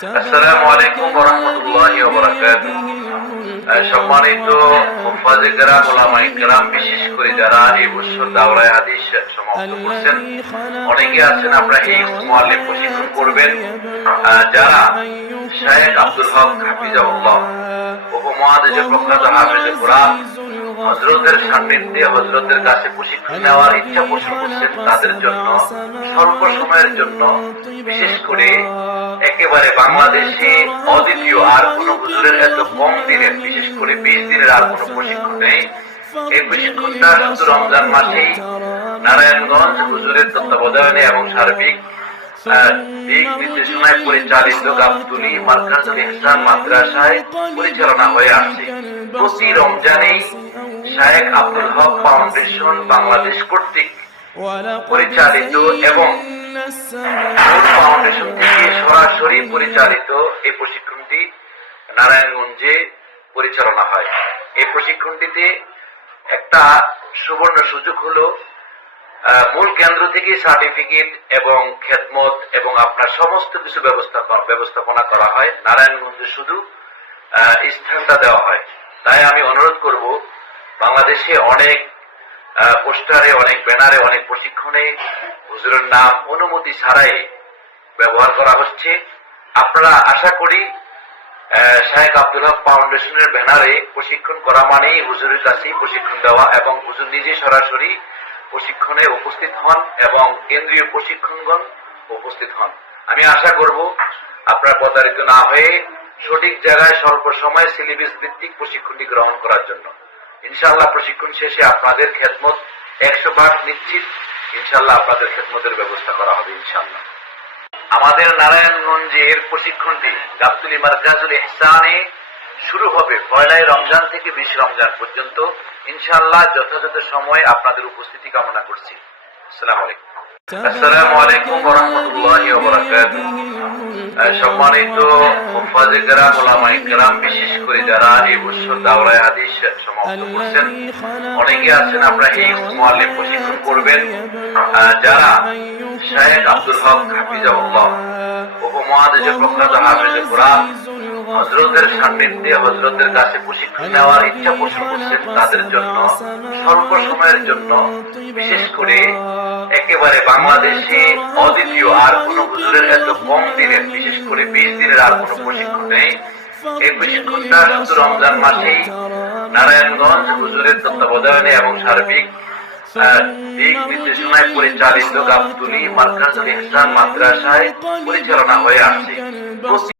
আসসালামু আলাইকুম ওয়া রাহমাতুল্লাহি ওয়া বারাকাতুহু। সম্মানিত মুফাজ্জির কেরাম, উলামায়ে কেরাম, বিশেষ করে যারা এই বছর দাওরায়ে হাদিস সমাপ্ত করছেন, অনেকে আছেন আপনারা এই মুআল্লিম প্রশিক্ষণ করবেন, যারা শায়েখ আব্দুল হক হাফিজাহুল্লাহ উপমহাদেশের প্রখ্যাত হাফেজে কোরআন হযরতের সান্নিধ্যে হযরতের কাছে প্রশিক্ষণ নেওয়ার ইচ্ছা পোষণ করছেন, তাদের জন্য স্বল্প সময়ের জন্য, বিশেষ করে একেবারে বাংলাদেশে অদ্বিতীয় আর কোন হুজুরের এত কম দিনের, বিশেষ করে 20 দিনের আর কোন প্রশিক্ষণ নেই। এই প্রশিক্ষণটা শুধু রমজান মাসেই নারায়ণগঞ্জ হুজুরের তত্ত্বাবধানে এবং সার্বিক দিক নির্দেশনায় পরিচালিত গাবতলী মারকাজুল ইহসান মাদ্রাসায় পরিচালনা হয়ে আসছে। প্রতি রমজানেই শায়েখ আব্দুল হক ফাউন্ডেশন বাংলাদেশ কর্তৃক পরিচালিত এবং ফাউন্ডেশন থেকে সরাসরি পরিচালিত এই প্রশিক্ষণটি নারায়ণগঞ্জে পরিচালনা হয়। এই প্রশিক্ষণটিতে একটা সুবর্ণ সুযোগ হলো মূল কেন্দ্র থেকে সার্টিফিকেট এবং খেদমত এবং আপনার সমস্ত কিছু ব্যবস্থাপনা করা হয়। নারায়ণগঞ্জে শুধু স্থানটা দেওয়া হয়। তাই আমি অনুরোধ করব, বাংলাদেশে অনেক পোস্টারে, অনেক ব্যানারে, অনেক প্রশিক্ষণে হুজুরের নাম অনুমতি ছাড়াই ব্যবহার করা হচ্ছে। আপনারা আশা করি শায়েখ আব্দুল হক ফাউন্ডেশনের ব্যানারে প্রশিক্ষণ করা মানেই হুজুরের কাছেই প্রশিক্ষণ দেওয়া এবং হুজুর নিজে সরাসরি প্রশিক্ষণে উপস্থিত হন এবং কেন্দ্রীয় প্রশিক্ষণগণ উপস্থিত হন। আমি আশা করব আপনারা প্রতারিত না হয়ে সঠিক জায়গায় স্বল্প সময়ে সিলেবাস ভিত্তিক প্রশিক্ষণটি গ্রহণ করার জন্য। ইনশাআল্লাহ প্রশিক্ষণ শেষে আপনাদের খেদমত 100% নিশ্চিত। ইনশাআল্লাহ আপনাদের খেদমতের ব্যবস্থা করা হবে ইনশাআল্লাহ। আমাদের নারায়ণগঞ্জের প্রশিক্ষণটি গাবতলী মারকাজুল ইহসানে শুরু হবে 1 রমজান থেকে 20 রমজান পর্যন্ত। ইনশাআল্লাহ যথাযথ সময়ে আপনাদের উপস্থিতি কামনা করছি। আসসালামু আলাইকুম। আসসালামু আলাইকুম ওয়া রাহমাতুল্লাহি ওয়া বারাকাতুহু। সম্মানিত মুফাজ্জির কেরাম, উলামায়ে কেরাম, বিশেষ করে যারা এই বছর দাওরায়ে হাদিস সমাপ্ত করছেন, অনেকে আছেন আপনারা এই মুআল্লিম প্রশিক্ষণ করবেন, যারা শায়েখ আব্দুল হক হাফিজাহুল্লাহ উপমহাদেশের প্রখ্যাত হাফেজে কোরআন হযরতের সান্নিধ্যে হযরতের কাছে প্রশিক্ষণ নেওয়ার ইচ্ছা পোষণ করছেন, তাদের জন্য স্বল্প সময়ের জন্য, বিশেষ করে একেবারে বাংলাদেশে অদ্বিতীয় আর কোন হুজুরের এত কম দিনের, বিশেষ করে 20 দিনের আর কোন প্রশিক্ষণ নেই। এই প্রশিক্ষণটা শুধু রমজান মাসেই নারায়ণগঞ্জ হুজুরের তত্ত্বাবধানে এবং সার্বিক দিক নির্দেশনায় পরিচালিত গাবতলী মারকাজুল ইহসান মাদ্রাসায় পরিচালনা হয়ে আসছে।